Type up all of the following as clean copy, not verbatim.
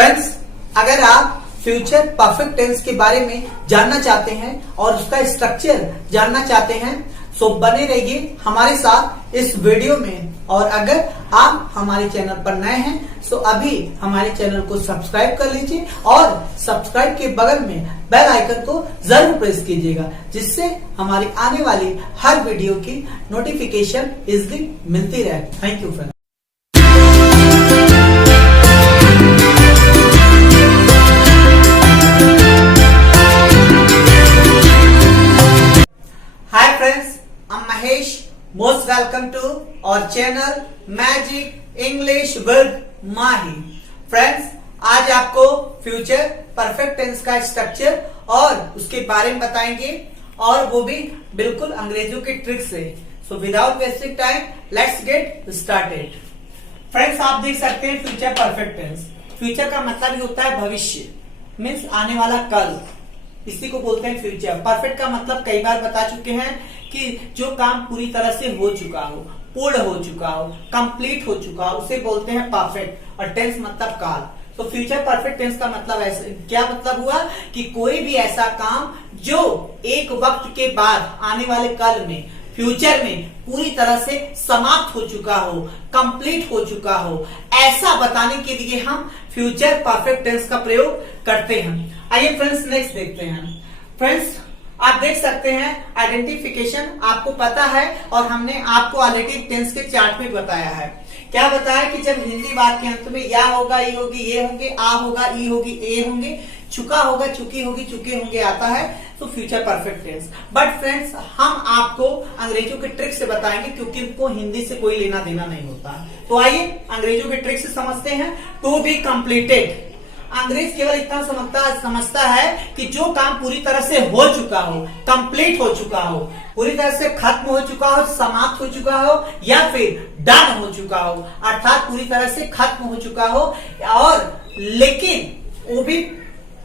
Friends, अगर आप future perfect tense के बारे में जानना चाहते हैं और उसका स्ट्रक्चर जानना चाहते हैं तो बने रहिए हमारे साथ इस वीडियो में। और अगर आप हमारे चैनल पर नए हैं तो अभी हमारे चैनल को सब्सक्राइब कर लीजिए और सब्सक्राइब के बगल में बेल आइकन को जरूर प्रेस कीजिएगा, जिससे हमारी आने वाली हर वीडियो की नोटिफिकेशन इजली मिलती रहे। Thank you friends. Hi friends, I'm Mahesh. Most welcome to our channel Magic English with Mahi. Friends, आज आपको फ्यूचर परफेक्ट टेंस का स्ट्रक्चर और उसके बारे में बताएंगे, और वो भी बिल्कुल अंग्रेजों की ट्रिक से। So without wasting time let's get started. Friends, आप देख सकते हैं फ्यूचर परफेक्ट टेंस। फ्यूचर का मतलब ही होता है भविष्य, मीन्स आने वाला कल, इसी को बोलते हैं फ्यूचर। परफेक्ट का मतलब कई बार बता चुके हैं कि जो काम पूरी तरह से हो चुका हो, पूर्ण हो चुका हो, कंप्लीट हो चुका हो, उसे बोलते हैं परफेक्ट। और टेंस मतलब काल। तो फ्यूचर परफेक्ट टेंस का मतलब ऐसे क्या मतलब हुआ कि कोई भी ऐसा काम जो एक वक्त के बाद आने वाले कल में, फ्यूचर में पूरी तरह से समाप्त हो चुका हो, कंप्लीट हो चुका हो, ऐसा बताने के लिए हम फ्यूचर परफेक्ट टेंस का प्रयोग करते हैं। आइए फ्रेंड्स नेक्स्ट देखते हैं। फ्रेंड्स, आप देख सकते हैं आइडेंटिफिकेशन आपको पता है, और हमने आपको ऑलरेडी टेंस के चार्ट में बताया है। क्या बताया कि जब हिंदी वाक्य के अंत में या होगा, ई होगी, ये होंगे, आ होगा, ई होगी, ए होंगे, चुका होगा, चुकी होगी, चुके होंगे आता है तो future perfect tense. But friends, हम आपको अंग्रेजों के ट्रिक से बताएंगे, क्योंकि उनको हिंदी से कोई लेना देना नहीं होता। तो आइए अंग्रेजों के ट्रिक से समझते हैं। टू बी कंप्लीटेड, अंग्रेज केवल इतना समझता है कि जो काम पूरी तरह से हो चुका हो, कंप्लीट हो चुका हो, पूरी तरह से खत्म हो चुका हो, समाप्त हो चुका हो, या फिर डन हो चुका हो, अर्थात पूरी तरह से खत्म हो चुका हो, और लेकिन वो भी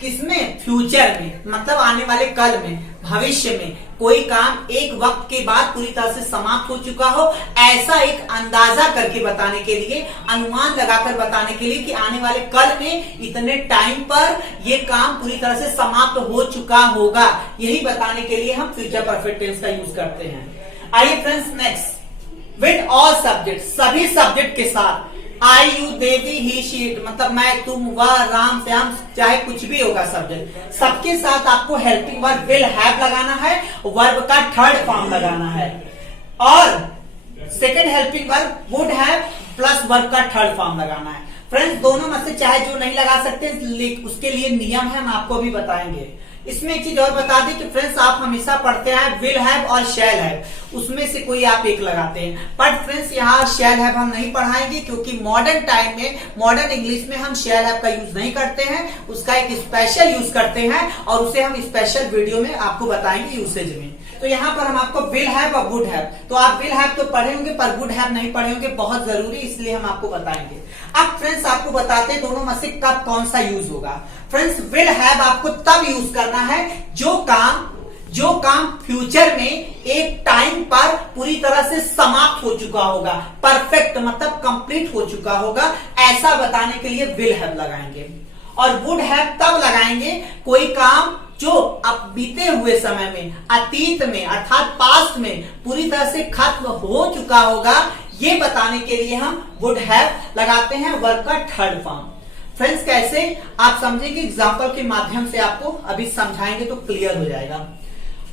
किसमें, फ्यूचर में, मतलब आने वाले कल में, भविष्य में कोई काम एक वक्त के बाद पूरी तरह से समाप्त हो चुका हो, ऐसा एक अंदाजा करके बताने के लिए, अनुमान लगाकर बताने के लिए कि आने वाले कल में इतने टाइम पर ये काम पूरी तरह से समाप्त हो चुका होगा, यही बताने के लिए हम फ्यूचर परफेक्ट टेंस का यूज करते हैं। आइए friends next, with all subject, सभी सब्जेक्ट के साथ। आई, यू, देवी, ही, शी, मतलब मैं, तुम, वह, राम, श्याम, चाहे कुछ भी होगा सब्जेक्ट, सबके साथ आपको हेल्पिंग वर्ब विल हैव लगाना है, वर्ब का थर्ड फॉर्म लगाना है, और second helping verb would have plus verb का थर्ड फॉर्म लगाना है। फ्रेंड्स, दोनों में से चाहे जो नहीं लगा सकते उसके लिए नियम है, हम आपको अभी बताएंगे। इसमें एक चीज और बता दी कि फ्रेंड्स, आप हमेशा पढ़ते हैं विल हैव और शैल हैव, उसमें से कोई आप एक लगाते हैं। बट फ्रेंड्स, यहाँ शैल हैव हम नहीं पढ़ाएंगे, क्योंकि मॉडर्न टाइम में, मॉडर्न इंग्लिश में हम शैल हैव का यूज नहीं करते हैं, उसका एक स्पेशल यूज करते हैं, और उसे हम स्पेशल वीडियो में आपको बताएंगे यूसेज में। तो यहाँ पर हम आपको विल हैव और वुड हैव, तो आप विल हैव तो पढ़े होंगे पर वुड हैव नहीं पढ़े होंगे, बहुत जरूरी, इसलिए हम आपको बताएंगे। अब फ्रेंड्स, आपको बताते हैं दोनों में से कब कौन सा यूज होगा। फ्रेंड्स, विल हैव आपको तब यूज करना है जो काम फ्यूचर में एक टाइम पर पूरी तरह से समाप्त हो चुका होगा, परफेक्ट मतलब कंप्लीट हो चुका होगा, ऐसा बताने के लिए विल हैव लगाएंगे। और वुड हैव तब लगाएंगे कोई काम जो अब बीते हुए समय में, अतीत में, अर्थात पास्ट में पूरी तरह से खत्म हो चुका होगा, ये बताने के लिए हम वुड हैव लगाते हैं, वर्ब का थर्ड फॉर्म। फ्रेंड्स, कैसे आप समझेंगे, एग्जांपल के माध्यम से आपको अभी समझाएंगे तो क्लियर हो जाएगा।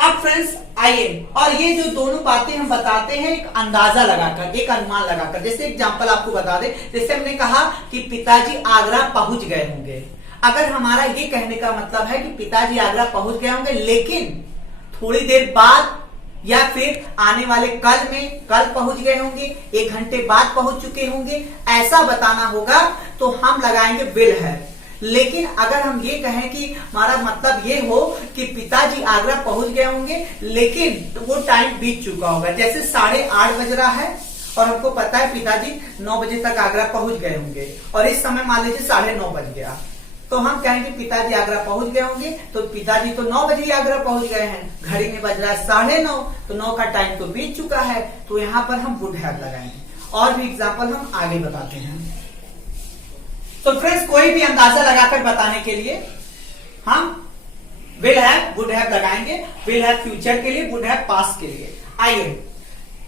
अब फ्रेंड्स आइए, और ये जो दोनों बातें हम बताते हैं एक अंदाजा लगाकर, एक अनुमान लगाकर। जैसे एग्जांपल आपको बता दे, जैसे हमने कहा कि पिताजी आगरा पहुंच गए होंगे। अगर हमारा ये कहने का मतलब है कि पिताजी आगरा पहुंच गए होंगे, लेकिन थोड़ी देर बाद या फिर आने वाले कल में, कल पहुंच गए होंगे, 1 घंटे बाद पहुंच चुके होंगे, ऐसा बताना होगा तो हम लगाएंगे विल हैव। लेकिन अगर हम ये कहें कि हमारा मतलब ये हो कि पिताजी आगरा पहुंच गए होंगे, लेकिन वो टाइम बीत चुका होगा, जैसे 8:30 बज रहा है और हमको पता है पिताजी 9 बजे तक आगरा पहुंच गए होंगे, और इस समय मान लीजिए 9:30 बज गया, तो हम कहेंगे पिताजी आगरा पहुंच गए होंगे, तो पिताजी तो 9 बजे आगरा पहुंच गए हैं, घड़ी में बज रहा है 9:30, तो 9 का टाइम तो बीत चुका है, तो यहाँ पर हम वुड हैव लगाएंगे। और भी एग्जाम्पल हम आगे बताते हैं। तो फ्रेंड्स कोई भी अंदाजा लगाकर बताने के लिए हम विल हैव वुड हैव लगाएंगे। विल हैव फ्यूचर के लिए, वुड हैव पास्ट के लिए। आइए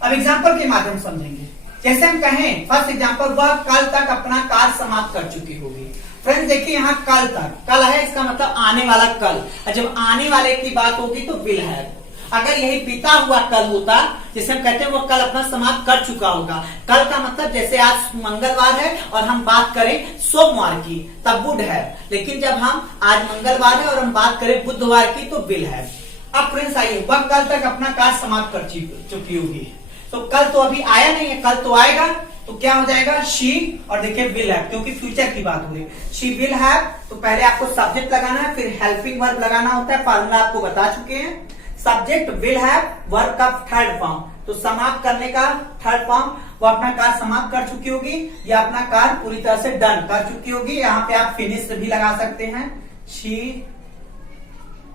अब एग्जांपल के माध्यम समझेंगे। जैसे हम कहें फर्स्ट एग्जांपल, वह कल तक अपना कार्य समाप्त कर चुकी होगी। फ्रेंड्स देखिए यहाँ कल तक, कल है इसका मतलब आने वाला कल, और जब आने वाले की बात होगी तो विल हैव। अगर यही बीता हुआ कल होता, जैसे हम कहते हैं वो कल अपना समाप्त कर चुका होगा, कल का मतलब जैसे आज मंगलवार है और हम बात करें सोमवार की, तब वुड है। लेकिन जब हम आज मंगलवार है और हम बात करें बुधवार की, तो विल है। अब फ्रेंड्स आइए, वह कल तक अपना कार्य समाप्त कर चुकी होगी। तो कल तो अभी आया नहीं है, कल तो आएगा, तो क्या हो जाएगा शी, और देखिए विल हैव, क्योंकि फ्यूचर की बात हो रही है। शी विल हैव, तो पहले आपको सब्जेक्ट लगाना है, फिर हेल्पिंग वर्ब लगाना होता है, फार्मूला आपको बता चुके हैं। सब्जेक्ट विल हैव, वर्ब का थर्ड फॉर्म, तो समाप्त करने का थर्ड फॉर्म, वो अपना कार्य समाप्त कर चुकी होगी या अपना कार्य पूरी तरह से डन कर चुकी होगी। यहाँ पे आप फिनिश भी लगा सकते हैं।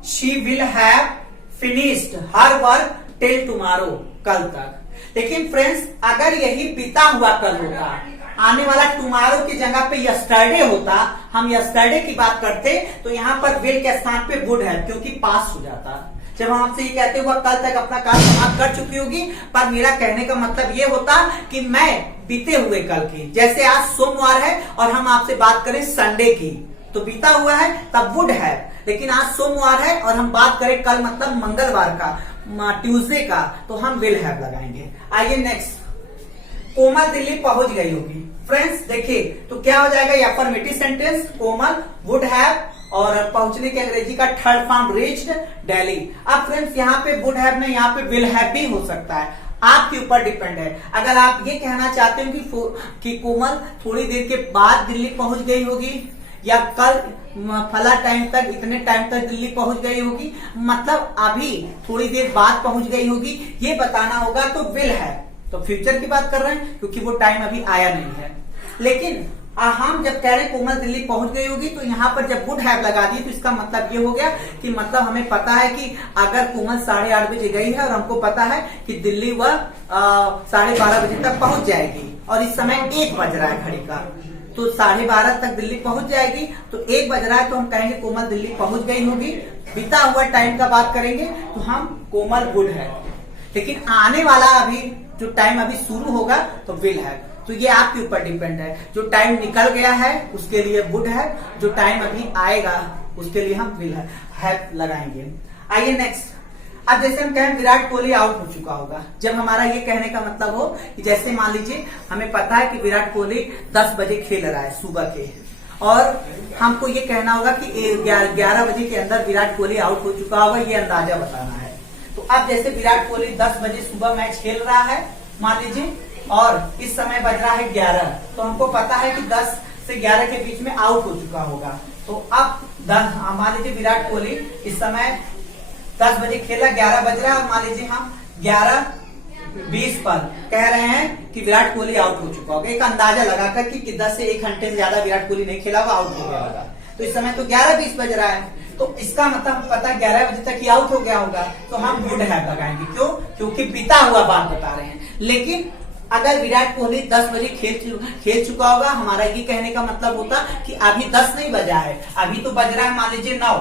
She will have finished her work till tomorrow, कल तक। लेकिन फ्रेंड्स अगर यही बीता हुआ कल होता, आने वाला टुमारो की जगह पे यस्टरडे होता, हम यस्टरडे की बात करते, तो यहाँ पर विल के स्थान पे वुड है, क्योंकि पास हो जाता। जब हम आपसे ये कहते हुआ कल तक अपना कार्य समाप्त कर चुकी होगी, पर मेरा कहने का मतलब ये होता कि मैं बीते हुए कल की, जैसे आज सोमवार है और हम आपसे बात करें संडे की, तो बीता हुआ है तब वुड है। लेकिन आज सोमवार है और हम बात करें कल मतलब मंगलवार का, ट्यूसडे का, तो हम विल हैव लगाएंगे। आइए नेक्स्ट, कोमल दिल्ली पहुंच गई होगी। फ्रेंड्स देखिए तो क्या हो जाएगा, ये affirmative sentence, Komal would have, और पहुंचने के अंग्रेजी का थर्ड फॉर्म रीच्ड दिल्ली। अब फ्रेंड्स यहाँ पे वुड हैव में यहाँ पे विल हैव भी हो सकता है, आपके ऊपर डिपेंड है। अगर आप ये कहना चाहते हो कि कोमल थोड़ी देर के बाद दिल्ली पहुंच गई होगी, या कल फला टाइम तक, इतने टाइम तक दिल्ली पहुंच गई होगी, मतलब अभी थोड़ी देर बाद पहुंच गई होगी, ये बताना होगा, तो विल है। तो फ्यूचर की बात कर रहे हैं क्योंकि वो टाइम अभी आया नहीं है। लेकिन हम जब कह रहे कोमल दिल्ली पहुंच गई होगी, तो यहाँ पर जब वुड हैव लगा दिए, तो इसका मतलब ये हो गया कि मतलब हमें पता है कि अगर कोमल 8:30 बजे गई है और हमको पता है कि दिल्ली वह 12:30 बजे तक पहुंच जाएगी, और इस समय 1 बज रहा है घड़ी का, तो 12:30 तक दिल्ली पहुंच जाएगी, तो 1 बज रहा है, तो हम कहेंगे कोमल दिल्ली पहुंच गई होगी। बीता हुआ टाइम का बात करेंगे तो हम कोमल वुड है। लेकिन आने वाला अभी जो टाइम अभी शुरू होगा तो विल है। तो ये आपके ऊपर डिपेंड है, जो टाइम निकल गया है उसके लिए वुड है, जो टाइम अभी आएगा उसके लिए हम विल है लगाएंगे। आइए नेक्स्ट, अब जैसे हम कहें विराट कोहली आउट हो चुका होगा, जब हमारा ये कहने का मतलब हो कि जैसे मान लीजिए हमें पता है कि विराट कोहली 10 बजे खेल रहा है सुबह के, और हमको ये कहना होगा कि 11 बजे के अंदर विराट कोहली आउट हो चुका होगा, ये अंदाजा बताना है। तो अब जैसे विराट कोहली 10 बजे सुबह मैच खेल रहा है मान लीजिए, और इस समय बज रहा है 11, तो हमको पता है कि 10 से 11 के बीच में आउट हो चुका होगा। तो अब मान लीजिए विराट कोहली इस समय 10 बजे खेला, 11 बज रहा है, और मान लीजिए हम 11:20 पर कह रहे हैं कि विराट कोहली आउट हो चुका होगा, एक अंदाजा लगाकर कि 10 से 1 घंटे से ज्यादा विराट कोहली नहीं खेला होगा, आउट हो गया होगा। तो इस समय तो 11:20 बज रहा है, तो इसका मतलब पता है 11 बजे तक ही आउट हो गया होगा, तो हम वुड हैव लगाएंगे। क्यों? क्योंकि बीता हुआ बात बता रहे हैं। लेकिन अगर विराट कोहली 10 बजे खेल चुका होगा, हमारा ये कहने का मतलब होता कि अभी 10 नहीं बजा है, अभी तो बज रहा है मान लीजिए 9,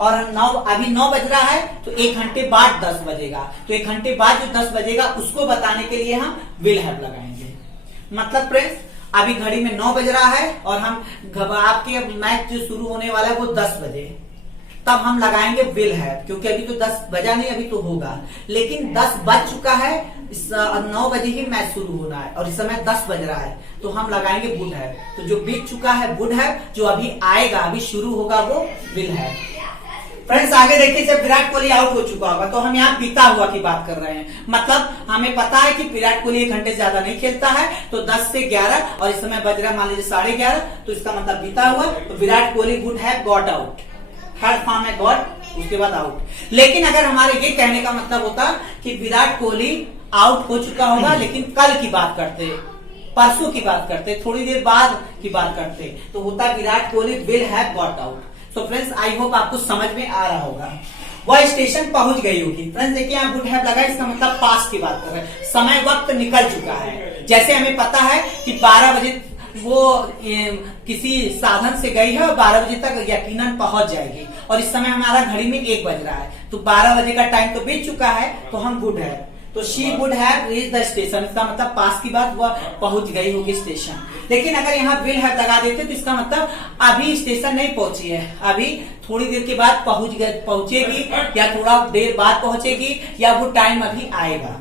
और अभी 9 बज रहा है, तो 1 घंटे बाद 10 बजेगा, तो 1 घंटे बाद जो 10 बजेगा उसको बताने के लिए हम विल हैव लगाएंगे। मतलब फ्रेंड्स अभी घड़ी में 9 बज रहा है और हम आपके मैच जो शुरू होने वाला है वो 10 बजे, तब हम लगाएंगे विल हैव, क्योंकि अभी तो 10 बजा नहीं, अभी तो होगा। लेकिन 10 बज चुका है, 9 बजे ही मैच शुरू होना है और इस समय 10 बज रहा है, तो हम लगाएंगे वुड हैव। तो जो बीत चुका है वुड हैव, जो अभी आएगा, अभी शुरू होगा, वो विल हैव। फ्रेंड्स आगे देखिए, जब विराट कोहली आउट हो चुका होगा, तो हम यहाँ बीता हुआ की बात कर रहे हैं। मतलब हमें पता है कि विराट कोहली 1 घंटे से ज्यादा नहीं खेलता है, तो 10 से 11 और इस समय बज रहा है मान लीजिए 11:30, तो इसका मतलब बीता हुआ, तो Virat Kohli would have got out, third form है गॉट, उसके बाद आउट। लेकिन अगर हमारे ये कहने का मतलब होता कि विराट कोहली आउट हो चुका होगा, लेकिन कल की बात करते, परसों की बात करते, थोड़ी देर बाद की बात करते, तो होता Virat Kohli will have got out. तो फ्रेंड्स आई होप आपको समझ में आ रहा होगा। वह स्टेशन पहुंच गई होगी। फ्रेंड्स देखिए यहाँ वुड हैव लगा, इसका मतलब पास्ट की बात कर रहे हैं, समय वक्त निकल चुका है। जैसे हमें पता है कि 12 बजे वो किसी साधन से गई है और 12 बजे तक यकीनन पहुंच जाएगी। और इस समय हमारा घड़ी में 1 बज रहा है, तो 12 बजे का टाइम तो बीत चुका है, तो हम गुड है। तो she would have reach the station, इसका मतलब पास की बात, वह पहुंच गई होगी स्टेशन। लेकिन अगर यहाँ विल हैव लगा देते तो इसका मतलब अभी स्टेशन नहीं पहुंची है, अभी थोड़ी देर के बाद पहुंचेगी, या थोड़ा देर बाद पहुंचेगी, या वो टाइम अभी आएगा।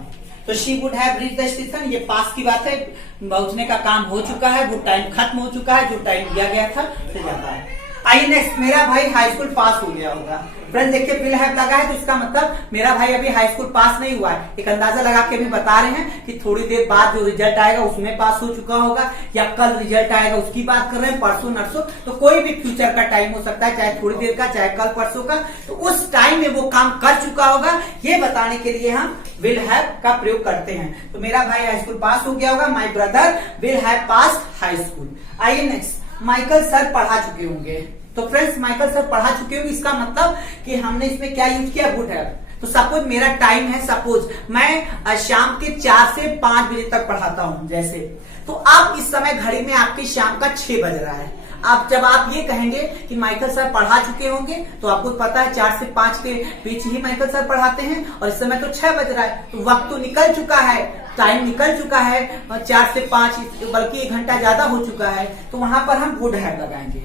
तो she would have reach the station, ये पास की बात है, पहुंचने का काम हो चुका है, वो टाइम खत्म हो चुका है, जो टाइम दिया गया था से ज्यादा है। आइए नेक्स्ट, मेरा भाई हाई स्कूल पास हो गया होगा। फ्रेंड्स देखिए विल हैव लगा है, तो इसका मतलब मेरा भाई अभी हाई स्कूल पास नहीं हुआ है। एक अंदाजा लगा के भी बता रहे हैं कि थोड़ी देर बाद जो रिजल्ट आएगा उसमें पास हो चुका होगा, या कल रिजल्ट आएगा उसकी बात कर रहे हैं, परसों नरसों, तो कोई भी फ्यूचर का टाइम हो सकता है, चाहे थोड़ी देर का, चाहे कल परसों का। तो उस टाइम में वो काम कर चुका होगा, ये बताने के लिए हम विल हैव का प्रयोग करते हैं। तो मेरा भाई हाई स्कूल पास हो गया होगा, my brother will have passed high school. आइए नेक्स्ट, माइकल सर पढ़ा चुके होंगे। तो फ्रेंड्स माइकल सर पढ़ा चुके होंगे, इसका मतलब कि हमने इसमें क्या यूज किया, वुड हैव। तो सपोज मेरा टाइम है, सपोज मैं शाम के 4 से 5 बजे तक पढ़ाता हूं जैसे, तो अब इस समय घड़ी में आपकी शाम का 6 बज रहा है। अब जब आप ये कहेंगे कि माइकल सर पढ़ा चुके होंगे, तो आपको पता है 4 से 5 के बीच ही माइकल सर पढ़ाते हैं, और इस समय तो 6 बज रहा है, तो वक्त तो निकल चुका है, टाइम निकल चुका है, 4 से 5 बल्कि 1 घंटा ज्यादा हो चुका है, तो वहां पर हम वुड हैव लगाएंगे।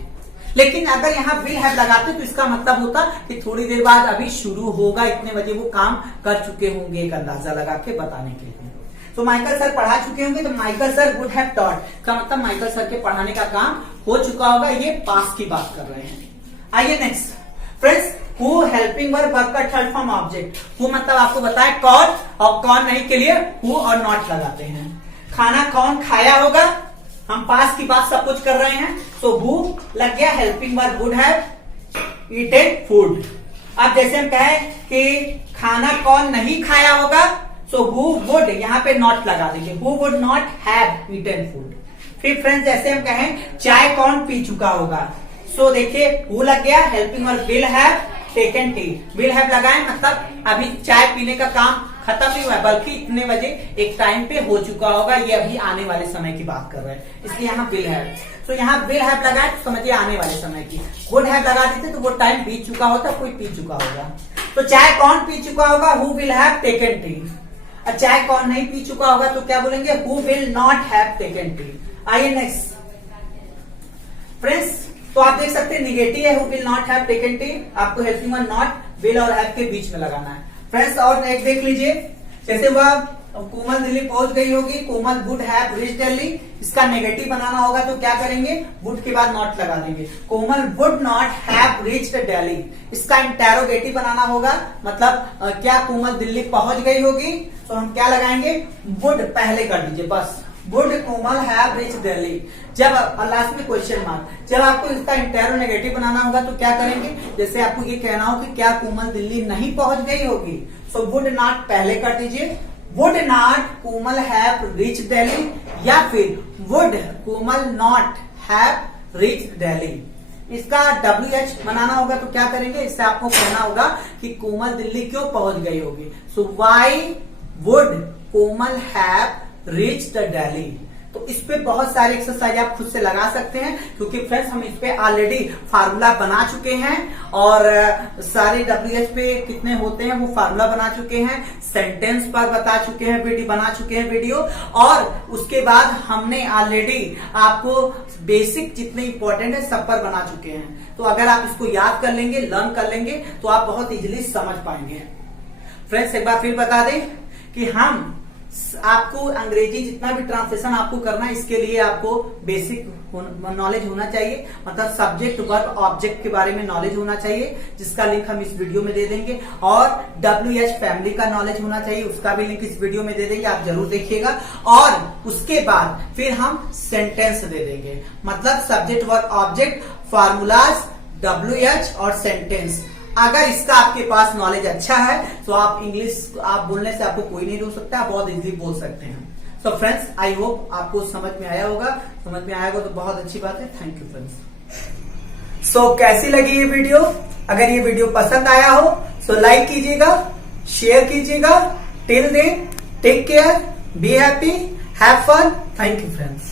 लेकिन अगर यहाँ विल हैव लगाते तो इसका मतलब होता कि थोड़ी देर बाद अभी शुरू होगा, इतने बजे वो काम कर चुके होंगे, एक अंदाजा लगा के बताने के लिए। तो माइकल सर पढ़ा चुके होंगे, तो Michael sir would have taught का मतलब माइकल सर के पढ़ाने का काम हो चुका होगा, ये पास की बात कर रहे हैं। आइए next friends, who helping verb का थर्ड फॉर्म ऑब्जेक्ट। हु मतलब आपको बताया कौन, और कौन नहीं के लिए हु और नॉट लगाते हैं। खाना कौन खाया होगा, हम पास की बात सब कुछ कर रहे हैं, तो हु लग गया, helping verb would have eaten food. अब जैसे हम कहें कि खाना कौन नहीं खाया होगा, सो हु वुड यहाँ पे नॉट लगा देंगे, who would not have eaten food. फिर फ्रेंड्स जैसे हम कहें चाय कौन पी चुका होगा, सो देखिए हु लग गया, helping verb will have taken T. Will have लगाए मतलब अभी चाय पीने का काम खत्म नहीं हुआ है, बल्कि इतने बजे एक टाइम पे हो चुका होगा, ये अभी आने वाले समय की बात कर रहे हैं, इसलिए यहाँ विल हैव। तो यहाँ विल हैव लगाए तो समझिए आने वाले समय की, वुड हैव लगा देते तो वो टाइम बीत चुका होता, कोई पी चुका होगा। तो चाय कौन पी चुका होगा, who will have taken T. और चाय कौन नहीं पी चुका होगा तो क्या बोलेंगे, who will not have taken T. आइए नेक्स्ट फ्रेंड्स, तो आप देख सकते हैं निगेटिव है, who will not have taken T, आपको हेल्पिंग वर्ब नॉट विल और हैव के बीच में लगाना है। फ्रेंड्स और एक देख लीजिए, जैसे वह कोमल दिल्ली पहुंच गई होगी, कोमल वुड हैव रीच्ड दिल्ली, इसका नेगेटिव बनाना होगा तो क्या करेंगे, वुड के बाद नॉट लगा देंगे, Komal would not have reached Delhi. इसका इंटेरोगेटिव बनाना होगा, मतलब क्या कोमल दिल्ली पहुंच गई होगी, तो हम क्या लगाएंगे, वुड पहले कर दीजिए बस, would Komal have reached Delhi. जब लास्ट में क्वेश्चन मार्क, जब आपको इसका इंटेरोगेटिव बनाना होगा तो क्या करेंगे, जैसे आपको ये कहना हो कि क्या कोमल दिल्ली नहीं पहुंच गई होगी, सो वुड नॉट पहले कर दीजिए, would not Komal have reached Delhi, या फिर would Komal not have reached Delhi. इसका WH बनाना होगा तो क्या करेंगे, इससे आपको कहना होगा कि कोमल दिल्ली क्यों पहुंच गई होगी, so why would Komal have reached Delhi. तो इस पे बहुत सारे एक्सरसाइज आप खुद से लगा सकते हैं, क्योंकि फ्रेंड्स हम इस पे ऑलरेडी फार्मूला बना चुके हैं, और सारे WH पे कितने होते हैं वो फार्मूला बना चुके हैं, सेंटेंस पर बता चुके हैं वीडियो, बना चुके हैं वीडियो, और उसके बाद हमने ऑलरेडी आपको बेसिक जितने इंपॉर्टेंट है सब पर बना चुके हैं। तो अगर आप इसको याद कर लेंगे, लर्न कर लेंगे, तो आप बहुत इजीली समझ पाएंगे। फ्रेंड्स एक बार फिर बता दें कि हम आपको अंग्रेजी जितना भी ट्रांसलेशन आपको करना है, इसके लिए आपको बेसिक नॉलेज होना चाहिए, मतलब सब्जेक्ट वर्ब ऑब्जेक्ट के बारे में नॉलेज होना चाहिए, जिसका लिंक हम इस वीडियो में दे देंगे, और WH फैमिली का नॉलेज होना चाहिए, उसका भी लिंक इस वीडियो में दे देंगे, आप जरूर देखिएगा। और उसके बाद फिर हम सेंटेंस दे देंगे, मतलब subject verb object, formulas, WH और सेंटेंस। अगर इसका आपके पास नॉलेज अच्छा है तो आप इंग्लिश आप बोलने से आपको कोई नहीं रोक सकता, आप बहुत इजीली बोल सकते हैं। सो फ्रेंड्स आई होप आपको समझ में आया होगा, समझ में आएगा तो बहुत अच्छी बात है। Thank you friends. सो कैसी लगी ये वीडियो, अगर ये वीडियो पसंद आया हो तो लाइक कीजिएगा, शेयर कीजिएगा। Till then take care, be happy, have fun. Thank you friends.